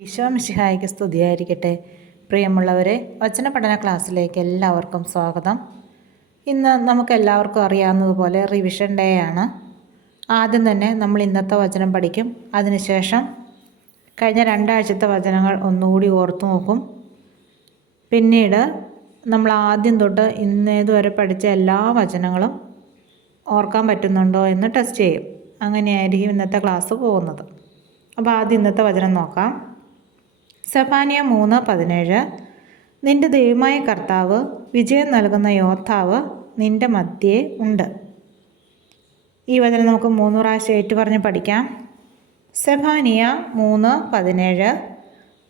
ഈശോ മിശിഹായ്ക്ക് സ്തുതിയായിരിക്കട്ടെ. പ്രിയമുള്ളവരെ, വചന പഠന ക്ലാസ്സിലേക്ക് എല്ലാവർക്കും സ്വാഗതം. ഇന്ന് നമുക്കെല്ലാവർക്കും അറിയാവുന്നതുപോലെ റിവിഷൻ ഡേ ആണ്. ആദ്യം തന്നെ നമ്മൾ ഇന്നത്തെ വചനം പഠിക്കും. അതിനുശേഷം കഴിഞ്ഞ രണ്ടാഴ്ചത്തെ വചനങ്ങൾ ഒന്നുകൂടി ഓർത്തു നോക്കും. പിന്നീട് നമ്മൾ ആദ്യം തൊട്ട് ഇന്നേതുവരെ പഠിച്ച എല്ലാ വചനങ്ങളും ഓർക്കാൻ പറ്റുന്നുണ്ടോ എന്ന് ടെസ്റ്റ് ചെയ്യും. അങ്ങനെയായിരിക്കും ഇന്നത്തെ ക്ലാസ് പോകുന്നത്. അപ്പോൾ ആദ്യം ഇന്നത്തെ വചനം നോക്കാം. സെഫാനിയ 3:17. നിന്റെ ദൈവമായ കർത്താവ്, വിജയം നൽകുന്ന യോദ്ധാവ് നിന്റെ മധ്യേ ഉണ്ട്. ഈ വചനം നമുക്ക് 3 പ്രാവശ്യം ഏറ്റുപറഞ്ഞ് പഠിക്കാം. സെഫാനിയ 3:17.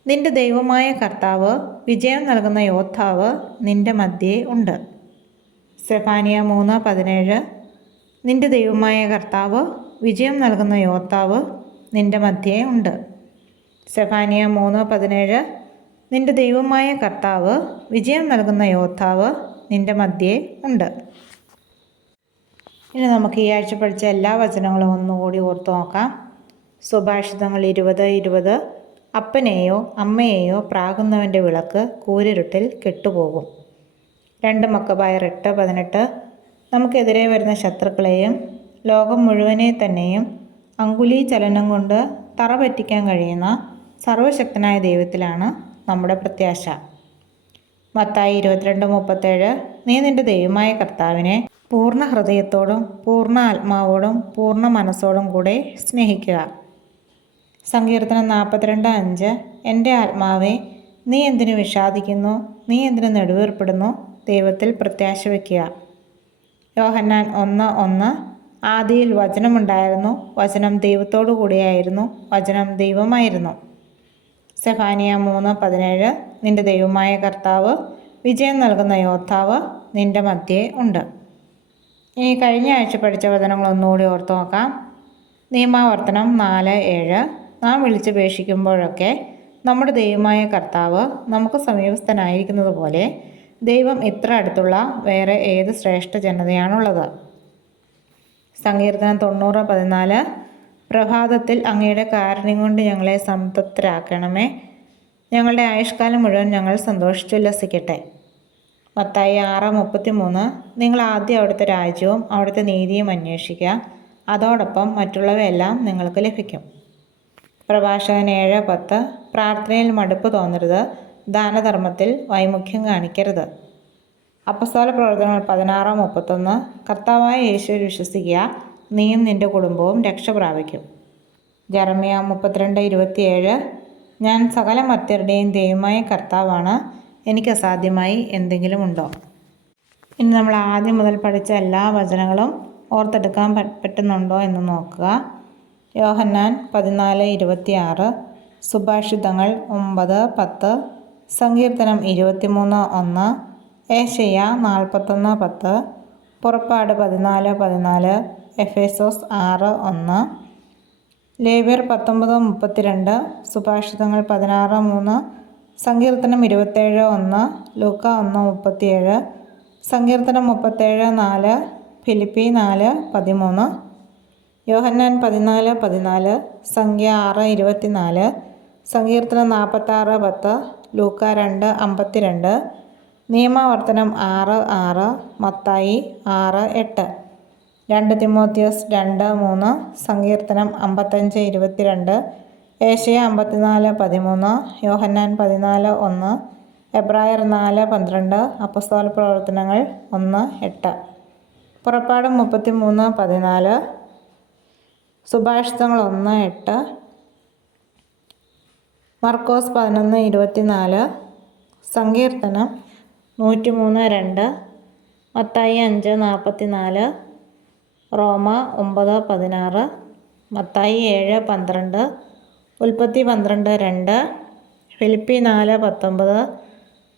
നിന്റെ ദൈവമായ കർത്താവ്, വിജയം നൽകുന്ന യോദ്ധാവ് നിന്റെ മധ്യേ ഉണ്ട്. സെഫാനിയ 3:17. നിന്റെ ദൈവമായ കർത്താവ്, വിജയം നൽകുന്ന യോദ്ധാവ് നിന്റെ മധ്യേ ഉണ്ട്. സെഫാനിയ 3:17. നിന്റെ ദൈവമായ കർത്താവ്, വിജയം നൽകുന്ന യോദ്ധാവ് നിന്റെ മധ്യേ ഉണ്ട്. ഇനി നമുക്ക് ഈ ആഴ്ച പഠിച്ച എല്ലാ വചനങ്ങളും ഒന്നുകൂടി ഓർത്തു നോക്കാം. സുഭാഷിതങ്ങൾ 20:20. അപ്പനെയോ അമ്മയെയോ പ്രാകുന്നവൻ്റെ വിളക്ക് കൂരിരുട്ടിൽ കെട്ടുപോകും. 2 മക്കബായർ 8:18. നമുക്കെതിരെ വരുന്ന ശത്രുക്കളെയും ലോകം മുഴുവനെ തന്നെയും അങ്കുലി ചലനം കൊണ്ട് തറ പറ്റിക്കാൻ കഴിയുന്ന സർവശക്തനായ ദൈവത്തിലാണ് നമ്മുടെ പ്രത്യാശ. മത്തായി 22:37. നീ നിന്റെ ദൈവമായ കർത്താവിനെ പൂർണ്ണ ഹൃദയത്തോടും പൂർണ്ണ ആത്മാവോടും പൂർണ്ണ മനസ്സോടും കൂടെ സ്നേഹിക്കുക. സങ്കീർത്തനം 42:5. എൻ്റെ ആത്മാവേ, നീ എന്തിനു വിഷാദിക്കുന്നു? നീ എന്തിനു നെടുവീർപ്പെടുന്നു? ദൈവത്തിൽ പ്രത്യാശ വയ്ക്കുക. യോഹന്നാൻ 1:1. ആദിയിൽ വചനമുണ്ടായിരുന്നു, വചനം ദൈവത്തോടു കൂടിയായിരുന്നു, വചനം ദൈവമായിരുന്നു. സെഫാനിയ 3:17. നിന്റെ ദൈവമായ കർത്താവ്, വിജയം നൽകുന്ന യോദ്ധാവ് നിന്റെ മധ്യേ ഉണ്ട്. ഇനി കഴിഞ്ഞ ആഴ്ച പഠിച്ച വചനങ്ങൾ ഒന്നുകൂടി ഓർത്തു നോക്കാം. നിയമാവർത്തനം 4:7. നാം വിളിച്ചപേക്ഷിക്കുമ്പോഴൊക്കെ നമ്മുടെ ദൈവമായ കർത്താവ് നമുക്ക് സമീപസ്ഥനായിരിക്കുന്നത് പോലെ ദൈവം ഇത്ര അടുത്തുള്ള വേറെ ഏത് ശ്രേഷ്ഠ ജനതയാണുള്ളത്. സങ്കീർത്തനം 90:14. പ്രഭാതത്തിൽ അങ്ങയുടെ കാരുണ്യം കൊണ്ട് ഞങ്ങളെ സംതൃപ്തരാക്കണമേ. ഞങ്ങളുടെ ആയുഷ്കാലം മുഴുവൻ ഞങ്ങൾ സന്തോഷിച്ചുല്ലസിക്കട്ടെ. മത്തായി 6:33. നിങ്ങൾ ആദ്യം അവിടുത്തെ രാജ്യവും അവിടുത്തെ നീതിയും അന്വേഷിക്കുക, അതോടൊപ്പം മറ്റുള്ളവയെല്ലാം നിങ്ങൾക്ക് ലഭിക്കും. പ്രഭാഷകൻ 7:10. പ്രാർത്ഥനയിൽ മടുപ്പ് തോന്നരുത്, ദാനധർമ്മത്തിൽ വൈമുഖ്യം കാണിക്കരുത്. അപ്പസ്തോല പ്രവർത്തനങ്ങൾ 16:31. കർത്താവായ യേശുവിൽ വിശ്വസിക്കുക, നീയും നിന്റെ കുടുംബവും രക്ഷ പ്രാപിക്കും. ജെറമ്യ 32:27. ഞാൻ സകല മർത്യരുടെയും ദൈവമായ കർത്താവാണ്, എനിക്ക് അസാധ്യമായി എന്തെങ്കിലും ഉണ്ടോ? ഇനി നമ്മൾ ആദ്യം മുതൽ പഠിച്ച എല്ലാ വചനങ്ങളും ഓർത്തെടുക്കാൻ പറ്റുന്നുണ്ടോ എന്ന് നോക്കുക. യോഹന്നാൻ 14:26. സുഭാഷിതങ്ങൾ 9:10. സങ്കീർത്തനം 23:1. ഏശയ്യ 41:10. പുറപ്പാട് 14:14. എഫേസോസ് 6:1. ലേവ്യർ 19:32. സുഭാഷിതങ്ങൾ 16:3. സങ്കീർത്തനം 27:1. ലൂക്ക 1:37. സങ്കീർത്തനം 37:4. ഫിലിപ്പി 4:13. യോഹന്നാൻ 14:14. സംഖ്യ 6:24. സങ്കീർത്തനം 46:10. ലൂക്ക 2:52. നിയമാവർത്തനം 6:6. മത്തായി 6:8. 2 തിമോത്തിയോസ് 2:3. സങ്കീർത്തനം 55:22. ഏശയ്യ 54:13. യോഹന്നാൻ 14:1. എബ്രായർ 4:12. അപ്പസ്തോല പ്രവർത്തനങ്ങൾ 1:8. പുറപ്പാട് 33:14. സുഭാഷിതങ്ങൾ 1:8. മർക്കോസ് 11:24. സങ്കീർത്തനം 103:2. മത്തായി 5:44. റോമ 9:16. മത്തായി 7:12. ഉൽപ്പത്തി 12:2. ഫിലിപ്പി 4:19.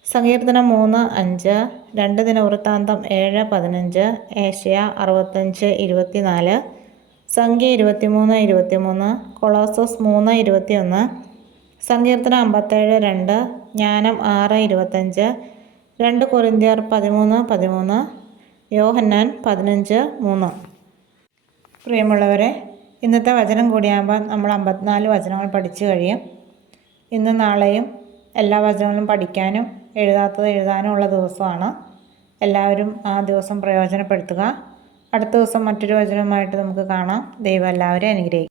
സങ്കീർത്തനം 3:5. 2 ദിനവൃത്താന്തം 7:15. ഏശയ്യ 65:24. സംഖ്യ 23:23. കൊളോസോസ് 3:21. സങ്കീർത്തനം 57:2. ജ്ഞാനം 6:25. 2 കൊരിന്ത്യർ 13:13. യോഹന്നാൻ 15:3. പ്രിയമുള്ളവരെ, ഇന്നത്തെ വചനം കൂടിയാകുമ്പോൾ നമ്മൾ 54 വചനങ്ങൾ പഠിച്ചു കഴിയും. ഇന്നും നാളെയും എല്ലാ വചനങ്ങളും പഠിക്കാനും എഴുതാത്തത് എഴുതാനും ഉള്ള ദിവസമാണ്. എല്ലാവരും ആ ദിവസം പ്രയോജനപ്പെടുത്തുക. അടുത്ത ദിവസം മറ്റൊരു വചനവുമായിട്ട് നമുക്ക് കാണാം. ദൈവം എല്ലാവരെയും അനുഗ്രഹിക്കട്ടെ.